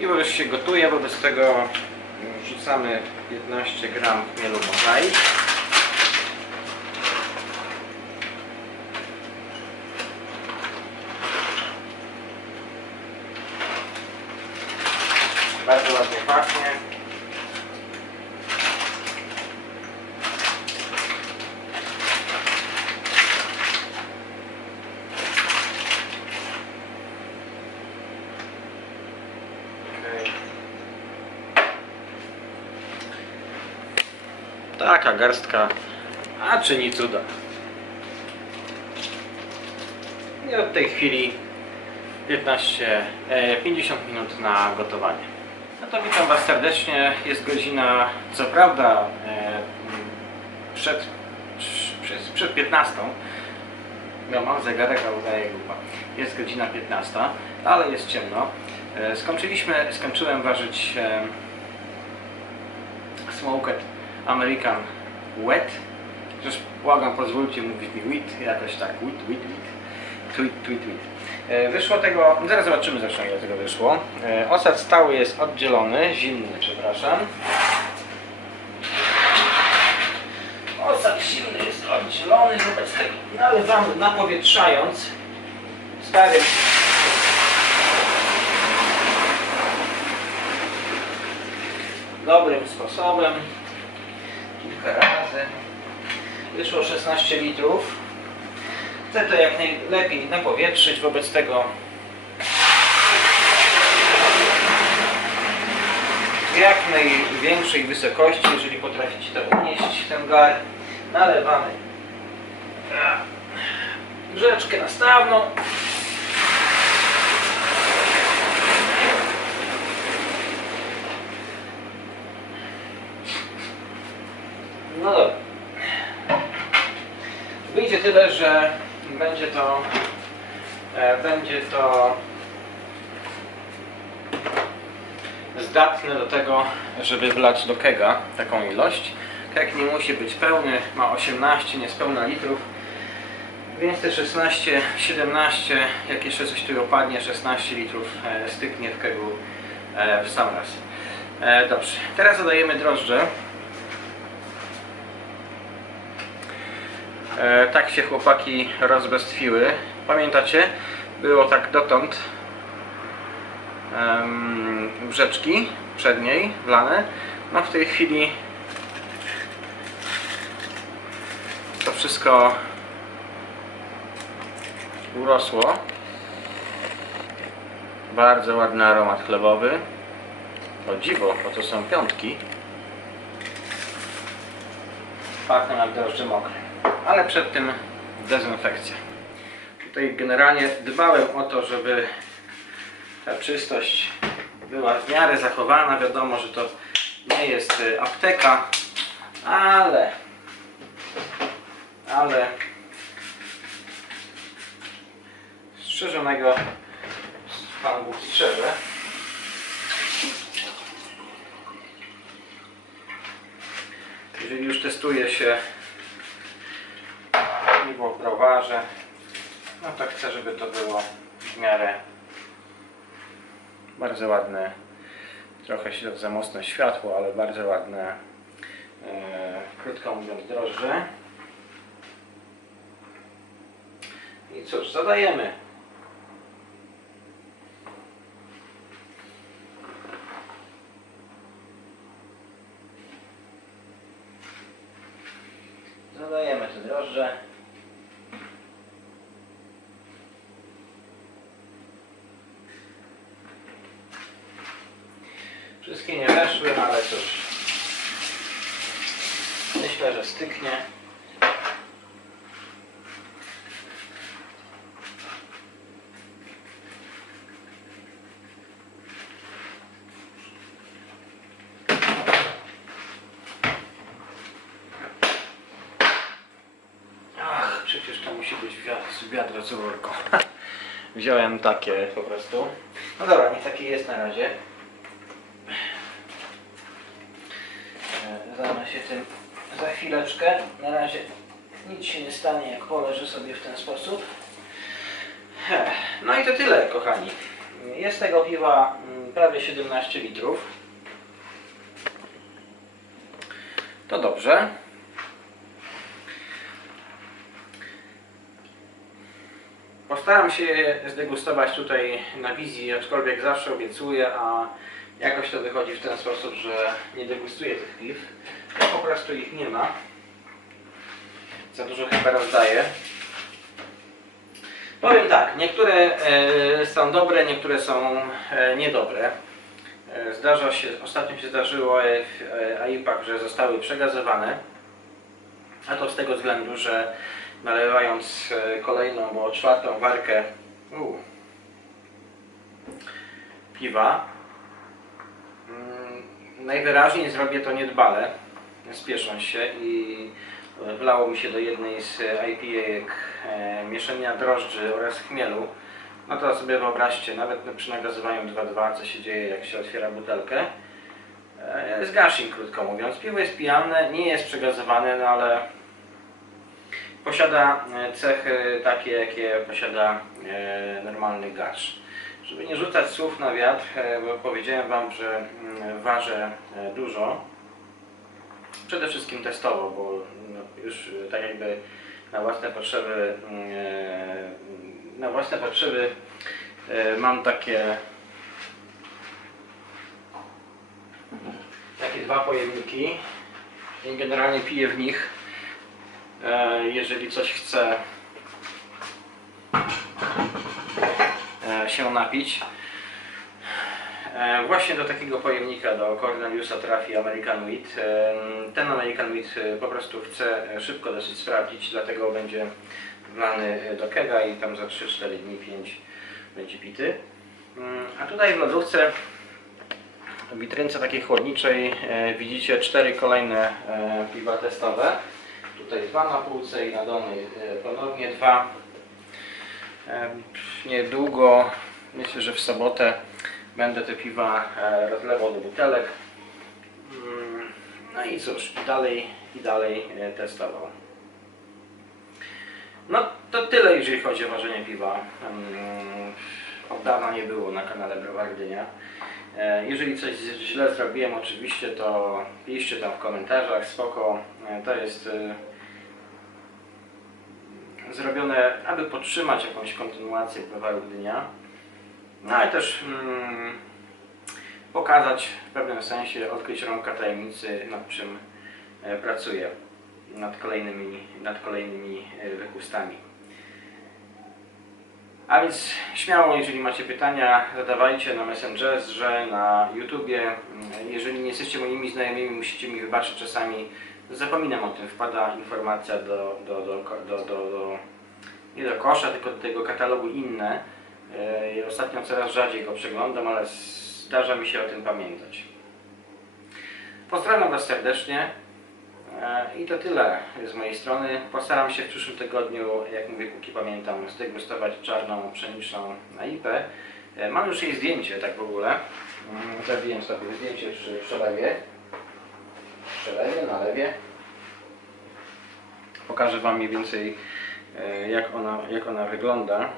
I już się gotuje, wobec tego wrzucamy 15 gram chmielu mozaik. Taka garstka, a czyni cuda. I od tej chwili 15, e, 50 minut na gotowanie. No to witam Was serdecznie. Jest godzina, co prawda, e, przed, przed, przed 15. Ja mam zegarek, a udaje grupa. Jest godzina 15, ale jest ciemno. E, Skończyliśmy, skończyłem ważyć e, Smoked American Wet. Chociaż błagam, pozwólcie mówić mi wheat, jakoś tak, wheat, wheat, wheat. Tweet, tweet, tweet. E, Wyszło tego, zaraz zobaczymy zresztą ile tego wyszło. E, Osad stały jest oddzielony, zimny, przepraszam. Osad zimny jest oddzielony, wobec tego nalewamy napowietrzając starym dobrym sposobem kilka razy. Wyszło 16 litrów. Chcę to jak najlepiej napowietrzyć wobec tego. W jak największej wysokości jeżeli potraficie to unieść ten gar nalewamy. A, rzeczkę nastawną No dobra. Wyjdzie tyle, że będzie to e, będzie to zdatne do tego, żeby wlać do kega taką ilość. Keg nie musi być pełny, ma 18 niespełna litrów, więc te 16, 17, jak jeszcze coś tu opadnie, 16 litrów e, styknie w kegu e, w sam raz. E, Dobrze, teraz dodajemy drożdże. E, tak się chłopaki rozbestwiły. Pamiętacie? Było tak dotąd em, brzeczki przedniej wlane. No w tej chwili to wszystko urosło. Bardzo ładny aromat chlebowy. O dziwo, bo to są piątki. Pachną jak drożdże mokre. Ale przed tym dezynfekcja. Tutaj generalnie dbałem o to, żeby ta czystość była w miarę zachowana. Wiadomo, że to nie jest y, apteka, ale ale strzeżonego Pan Bóg strzeże. Jeżeli już testuje się piwo browarze, no to chcę, żeby to było w miarę bardzo ładne, trochę się za mocne światło, ale bardzo ładne, e, krótko mówiąc, drożdże. I cóż, zadajemy. Zadajemy te drożdże. Wszystkie nie weszły, ale cóż. Myślę, że styknie. Ach, przecież to z rurką. Wziąłem takie po prostu. No dobra, niech taki jest na razie. E, Zajmę się tym za chwileczkę. Na razie nic się nie stanie, jak poleży sobie w ten sposób. Ech, No i to tyle, kochani. Jest tego piwa mm, prawie 17 litrów. To dobrze. Postaram się je zdegustować tutaj na wizji, aczkolwiek zawsze obiecuję, a jakoś to wychodzi w ten sposób, że nie degustuję tych piw. po prostu ich nie ma. Za dużo chyba rozdaję. Powiem tak, niektóre e, są dobre, niektóre są e, niedobre. E, Zdarza się, ostatnio się zdarzyło w AIPach, że zostały przegazowane. A to z tego względu, że nalewając e, kolejną, bo czwartą warkę piwa, mm, najwyraźniej zrobię to niedbale, spiesząc się i wlało mi się do jednej z IPA e, mieszania drożdży oraz chmielu. No to sobie wyobraźcie, nawet przy nagazowaniu 2.2, co się dzieje jak się otwiera butelkę. E, Z gashing, krótko mówiąc. Piwo jest pijane, nie jest przegazowane, no ale posiada e, cechy takie, jakie posiada e, normalny gasz. Żeby nie rzucać słów na wiatr, e, bo powiedziałem Wam, że mm, ważę dużo. Przede wszystkim testowo, bo no, już tak jakby na własne potrzeby mm, na własne potrzeby mam takie takie dwa pojemniki i generalnie piję w nich jeżeli coś chcę e, się napić. E, Właśnie do takiego pojemnika, do Corneliusa trafi American Wheat. E, Ten American Wheat e, po prostu chcę e, szybko dosyć sprawdzić, dlatego będzie wlany do kega i tam za 3-4 dni, 5 będzie pity. Mm, A tutaj w lodówce w witrynce takiej chłodniczej e, widzicie cztery kolejne e, piwa testowe. Tutaj dwa na półce i na dolnej e, ponownie dwa. E, Niedługo, myślę, że w sobotę będę te piwa e, rozlewał do butelek. Mm, No i cóż, i dalej, i dalej testował. No to tyle, jeżeli chodzi o ważenie piwa. Mm, Od dawna nie było na kanale Browar Gdynia. Jeżeli coś źle zrobiłem, oczywiście to piszcie tam w komentarzach, spoko. To jest zrobione, aby podtrzymać jakąś kontynuację Browaru Gdynia. No ale też mm, pokazać w pewnym sensie, odkryć rąbka tajemnicy, nad czym e, pracuję, nad kolejnymi, nad kolejnymi e, wykustami. A więc śmiało, jeżeli macie pytania, zadawajcie na Messengerze, na YouTubie. Mm, Jeżeli nie jesteście moimi znajomymi, musicie mi wybaczyć czasami. Zapominam o tym, wpada informacja do, do, do, do, do, do nie do kosza, tylko do tego katalogu inne. E, i Ostatnio coraz rzadziej go przeglądam, ale zdarza mi się o tym pamiętać. Pozdrawiam Was serdecznie. E, I to tyle z mojej strony. Postaram się w przyszłym tygodniu, jak mówię, póki pamiętam, zdegustować czarną pszeniczną na IP. E, Mam już jej zdjęcie, tak w ogóle. Mm, Zabiłem sobie zdjęcie przy przelewie. Przelewie, nalewie. Pokażę Wam mniej więcej, e, jak ona, jak ona wygląda.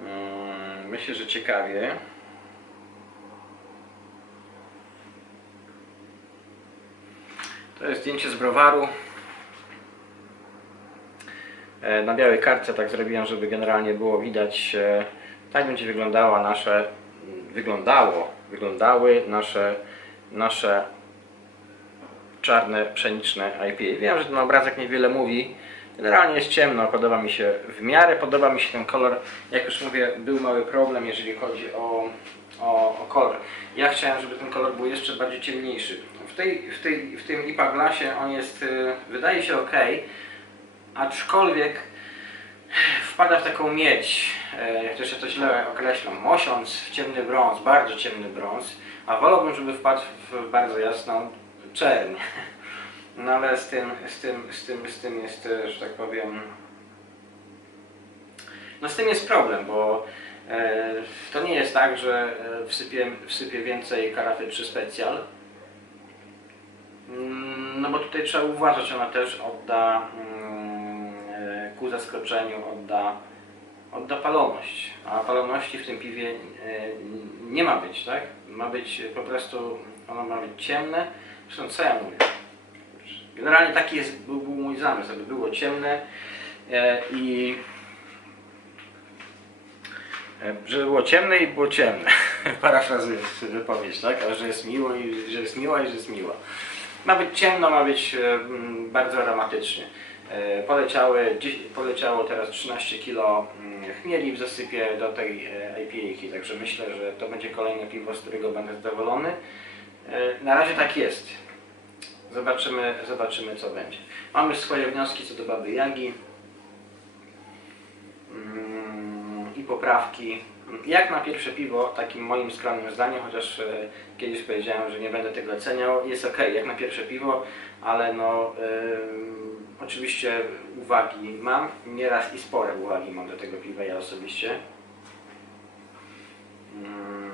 Mm, Myślę, że ciekawie. To jest zdjęcie z browaru. E, Na białej kartce tak zrobiłem, żeby generalnie było widać, e, tak będzie wyglądała nasze, wyglądało, wyglądały nasze, nasze czarne, pszeniczne IPA. Wiem, że ten obrazek niewiele mówi. Generalnie jest ciemno, podoba mi się w miarę, podoba mi się ten kolor. Jak już mówię, był mały problem, jeżeli chodzi o, o, o kolor. Ja chciałem, żeby ten kolor był jeszcze bardziej ciemniejszy. W, tej, w, tej, w tym IPA glasie on jest, y, wydaje się ok, aczkolwiek wpada w taką miedź, e, jak to się to źle określam, mosiąc w ciemny brąz, bardzo ciemny brąz, a wolałbym, żeby wpadł w bardzo jasną czerń. No ale z tym, z tym, z tym, z tym jest, e, że tak powiem, no z tym jest problem, bo e, to nie jest tak, że wsypię, wsypię więcej karafy przy specjal. Mm, No bo tutaj trzeba uważać, ona też odda mm, ku zaskoczeniu, odda oddopaloność. A palomności w tym piwie e, nie ma być, tak? Ma być po prostu, ono ma być ciemne. Zresztą co ja mówię? Generalnie taki jest, był, był mój zamysł, aby było ciemne e, i e, żeby było ciemne i było ciemne. Parafrazując wypowiedź, tak? A że jest miło i że jest miła i że jest miła. Ma być ciemno, ma być bardzo aromatycznie. E, Poleciały, poleciało teraz 13 kg chmieli w zasypie do tej e, IPA-ki, także myślę, że to będzie kolejne piwo, z którego będę zadowolony. E, Na razie tak jest. Zobaczymy, zobaczymy co będzie. Mamy swoje wnioski co do Baby Jagi mm, i poprawki. Jak na pierwsze piwo, takim moim skromnym zdaniem, chociaż kiedyś powiedziałem, że nie będę tego oceniał, jest ok, jak na pierwsze piwo, ale no ym, oczywiście uwagi mam, nieraz i spore uwagi mam do tego piwa ja osobiście. Mm,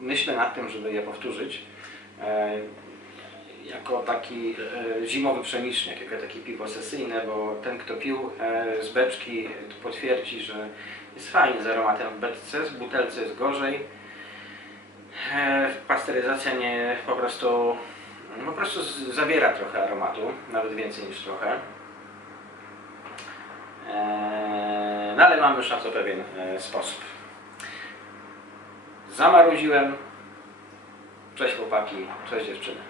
Myślę nad tym, żeby je powtórzyć. E, jako taki e, zimowy przemicznik, jako takie piwo sesyjne, bo ten kto pił e, z beczki potwierdzi, że jest fajnie z aromatem w beczce, z butelce jest gorzej. Pasteryzacja nie po prostu po prostu zawiera trochę aromatu, nawet więcej niż trochę. E, no ale mam już na to pewien e, sposób. Zamaruziłem. Cześć chłopaki, cześć dziewczyny.